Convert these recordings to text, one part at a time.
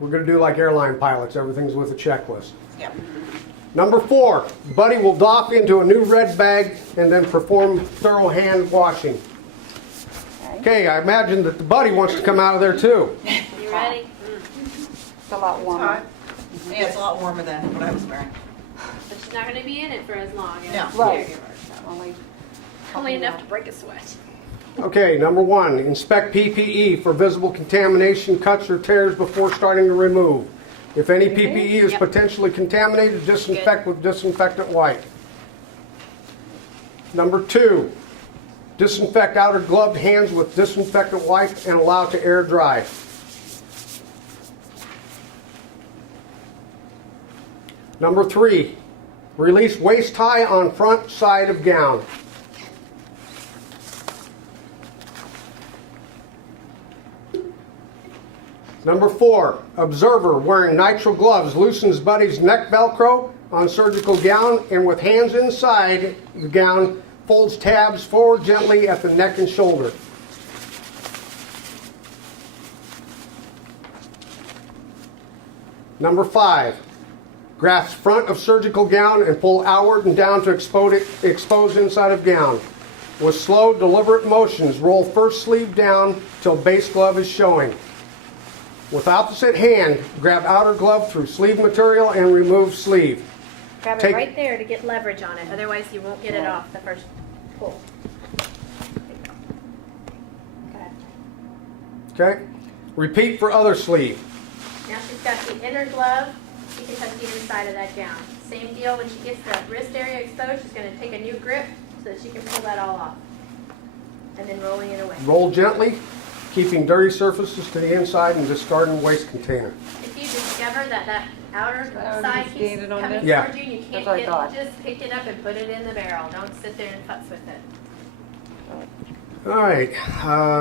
We're going to do like airline pilots. Everything's with a checklist. Yep. Number 4, Buddy will doff into a new red bag and then perform thorough hand washing. Okay, I imagine that the Buddy wants to come out of there too. You ready? It's a lot warmer. Yeah, it's a lot warmer than what I was wearing. But she's not going to be in it for as long as No. Right. caregiver. Only enough to break a sweat. Okay, number 1, inspect PPE for visible contamination, cuts or tears before starting to remove. If any PPE is Yep. potentially contaminated, disinfect with disinfectant wipe. Number 2, disinfect outer gloved hands with disinfectant wipe and allow to air dry. Number 3, release waist tie on front side of gown. Number 4, observer wearing nitrile gloves loosens Buddy's neck Velcro on surgical gown and with hands inside the gown folds tabs forward gently at the neck and shoulder. Number 5, grasp front of surgical gown and pull outward and down to expose inside of gown. With slow, deliberate motions, roll first sleeve down till base glove is showing. With opposite hand, grab outer glove through sleeve material and remove sleeve. Grab Take- it right there to get leverage on it. Otherwise, you won't get it off the first pull. Go ahead. Okay? Repeat for other sleeve. Now she's got the inner glove. She can touch the inside of that gown. Same deal when she gets the wrist area exposed. She's going to take a new grip so that she can pull that all off. And then rolling it away. Roll gently, keeping dirty surfaces to the inside and discarding waste container. If you discover that that outer side keeps skated on coming this? Yeah. towards you, you can't That's what I get, thought. just pick it up and put it in the barrel. Don't sit there and futz with it. All right,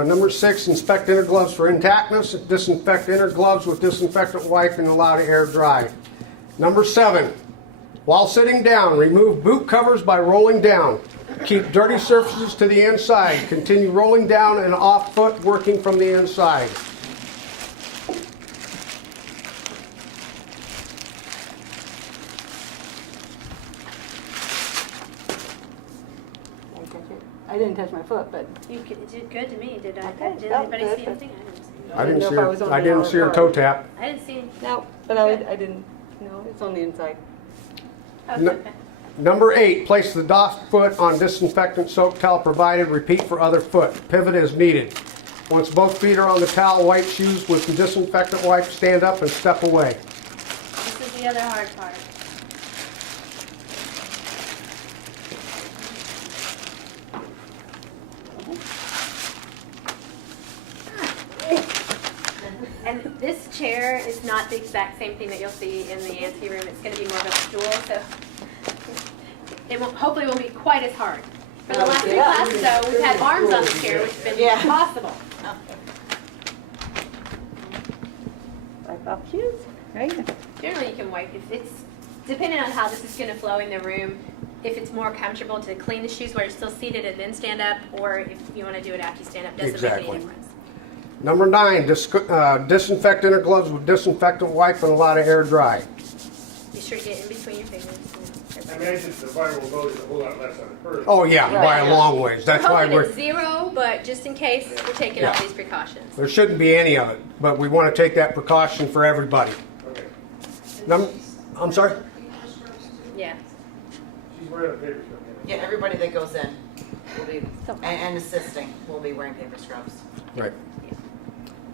number 6, inspect inner gloves for intactness. Disinfect inner gloves with disinfectant wipe and allow to air dry. Number 7, while sitting down, remove boot covers by rolling down. Keep dirty surfaces to the inside. Continue rolling down and off foot, working from the inside. I didn't touch my foot, but You did good to me. Did I? Okay, Did felt anybody good, see but- anything? I didn't see. I didn't know see if I her, was on I the didn't see her outside. toe tap. I didn't see. no, but I didn't. No, it's on the inside. Oh, No. okay. Number 8, place the doffed foot on disinfectant soap towel provided. Repeat for other foot. Pivot as needed. Once both feet are on the towel, wipe shoes with the disinfectant wipe, stand up and step away. This is the other hard part. And this chair is not the exact same thing that you'll see in the ante room. It's going to be more of a stool, so it won't, hopefully won't be quite as hard. For the last 3 classes, though, we've had arms on the chair, which has been Yeah. impossible. Wipe off shoes, right? Generally, you can wipe. It's depending on how this is going to flow in the room. If it's more comfortable to clean the shoes while you're still seated and then stand up, or if you want to do it after you stand up, doesn't make Exactly. any difference. Number 9, disinfect inner gloves with disinfectant wipe and allow to air dry. Be sure to get in between your fingers. I imagine the viral load is a whole lot less on the first. Oh yeah, by a long ways. That's We're why hoping we're, it's 0, but just in case, we're taking all Yeah. these precautions. there shouldn't be any of it, but we want to take that precaution for everybody. Okay. I'm sorry? Yeah. She's wearing a paper strip. Yeah, everybody that goes in will be, and assisting will be wearing paper scrubs. Right.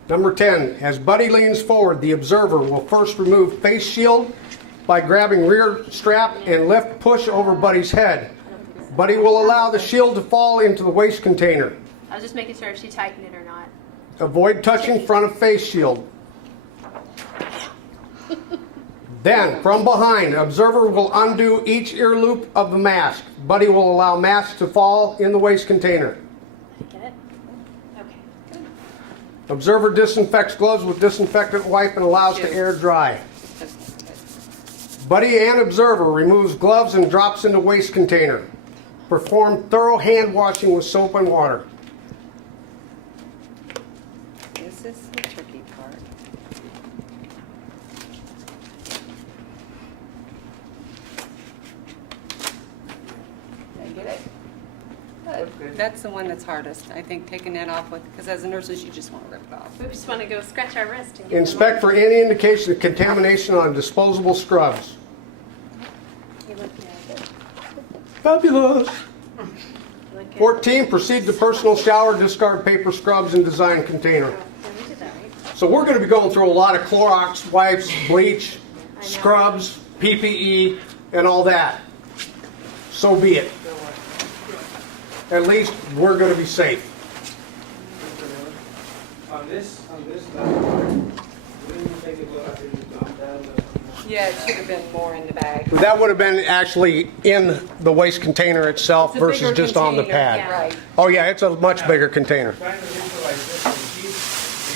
Number 10, as Buddy leans forward, the observer will first remove face shield by grabbing rear strap and lift push over Buddy's head. Buddy will allow the shield to fall into the waste container. I was just making sure if she tightened it or not. Avoid touching front of face shield. Then, from behind, observer will undo each ear loop of the mask. Buddy will allow mask to fall in the waste container. Get it? Okay. Observer disinfects gloves with disinfectant wipe and allows to air dry. Buddy and observer removes gloves and drops into waste container. Perform thorough hand washing with soap and water. This is the tricky part. That's the one that's hardest, I think, taking that off with, because as a nurses, you just want to rip it off. We just want to go scratch our wrist and get Inspect for any indication of contamination on disposable scrubs. You look good. Fabulous. You look good. 14, proceed to personal shower, discard paper scrubs and design container. Yeah, we did that, right? So we're going to be going through a lot of Clorox wipes, bleach, I know. scrubs, PPE, and all that. So be it. At least we're going to be safe. On this line, wouldn't you take it after you dump down the? Yeah, it should have been more in the bag. That would have been actually in the waste container itself It's a versus bigger just on the container, pad. Right. Oh yeah, it's a much bigger container. Trying to visualize this and keep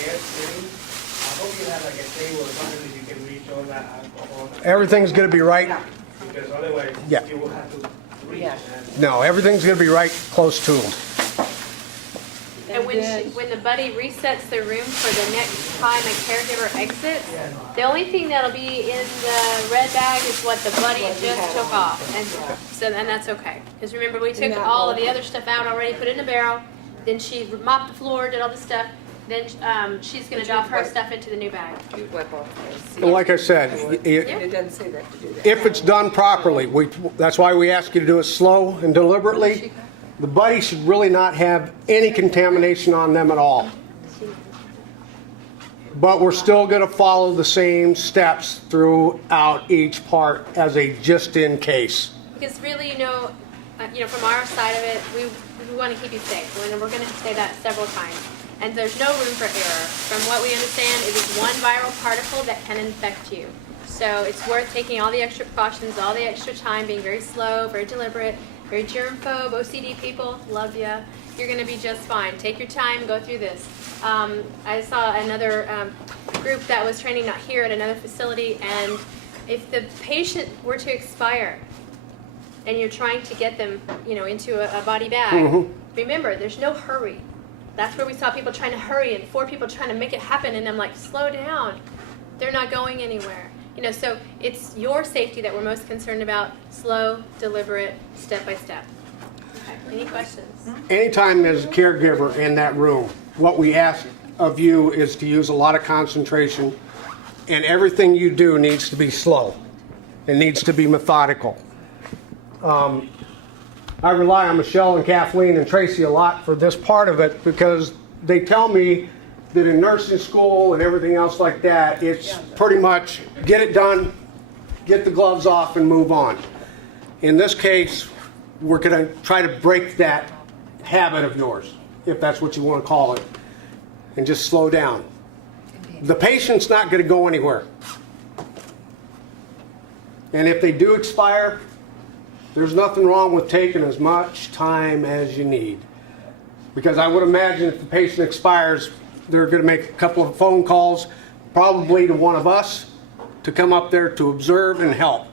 there sitting. I hope you have like a table or something that you can reach all that alcohol. Everything's going to be right. Because otherwise, Yeah. you will have to reach. Yeah. And No, everything's going to be right close to them. And when the buddy resets the room for the next time a caregiver exits, the only thing that'll be in the red bag is what the buddy just took off. And that's okay. Because remember, we took all of the other stuff out already, put it in a barrel, then she mopped the floor, did all this stuff, then she's gonna drop her stuff into the new bag. You wipe off those. And like I said, It doesn't say that to do that. if it's done properly, that's why we ask you to do it slow and deliberately. The buddy should really not have any contamination on them at all. But we're still going to follow the same steps throughout each part as a just in case. Because really, from our side of it, we want to keep you safe. And we're going to say that several times. And there's no room for error. From what we understand, it is one viral particle that can infect you. So it's worth taking all the extra precautions, all the extra time, being very slow, very deliberate, very germphobe, OCD people, love ya. You're going to be just fine. Take your time, go through this. I saw another group that was training not here at another facility, and if the patient were to expire and you're trying to get them, into a body bag, remember, there's no hurry. That's where we saw people trying to hurry and 4 people trying to make it happen, and I'm like, slow down. They're not going anywhere. So it's your safety that we're most concerned about. Slow, deliberate, step by step. Okay. Any questions? Anytime there's a caregiver in that room, what we ask of you is to use a lot of concentration, and everything you do needs to be slow. It needs to be methodical. I rely on Michelle and Kathleen and Tracy a lot for this part of it because they tell me that in nursing school and everything else like that, it's pretty much get it done, get the gloves off, and move on. In this case, we're going to try to break that habit of yours, if that's what you want to call it, and just slow down. The patient's not going to go anywhere. And if they do expire, there's nothing wrong with taking as much time as you need. Because I would imagine if the patient expires, they're going to make a couple of phone calls, probably to one of us, to come up there to observe and help.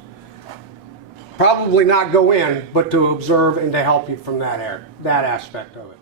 Probably not go in, but to observe and to help you from that aspect of it.